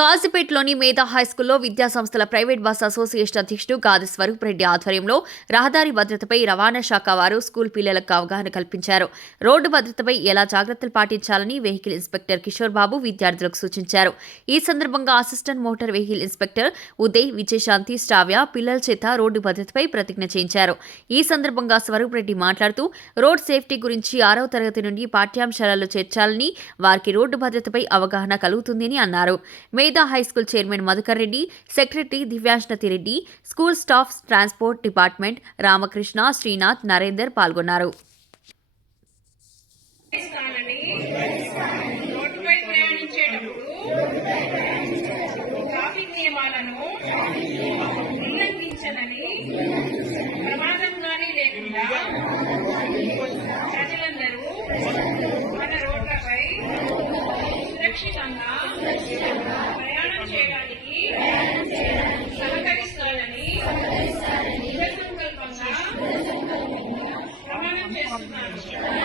కాజీపేటలోని మేధా హైస్కూల్లో విద్యాసంస్థల private bus association అధ్యక్షుడు గాది స్వరూప్ రెడ్డి ఆధ్వర్యంలో రహదారి భద్రతపై రవాణా శాఖ వారు స్కూల్ పిల్లలకు అవగాహన కల్పించారు. రోడ్డు భద్రతపై ఎలా జాగ్రత్తలు పాటించాలని వెహికల్ ఇన్స్పెక్టర్ కిషోర్ బాబు విద్యార్థులకు సూచించారు. ఈ సందర్భంగా assistant motor vehicle inspector Uday, Vijayashanti, Shravya పిల్లల చేత రోడ్డు భద్రతపై ప్రతిజ్ఞ చేయించారు. ఈ సందర్భంగా స్వరూప్ రెడ్డి మాట్లాడుతూ రోడ్ సేఫ్టీ గురించి 6వ తరగతి నుండి పాఠ్యాంశాలలో చేర్చాలని, వారికి రోడ్డు భద్రతపై అవగాహన కలుగుతుందని అన్నారు. Medha high school chairman Madhukar Reddy, secretary దివ్యాష్ణతి Reddy, school staff, transport department Ramakrishna, Srinath, Narender పాల్గొన్నారు. ప్రయాణం చేయడానికి సహకరిస్తానని సంకల్పంగా ప్రమాణం చేస్తున్నాను.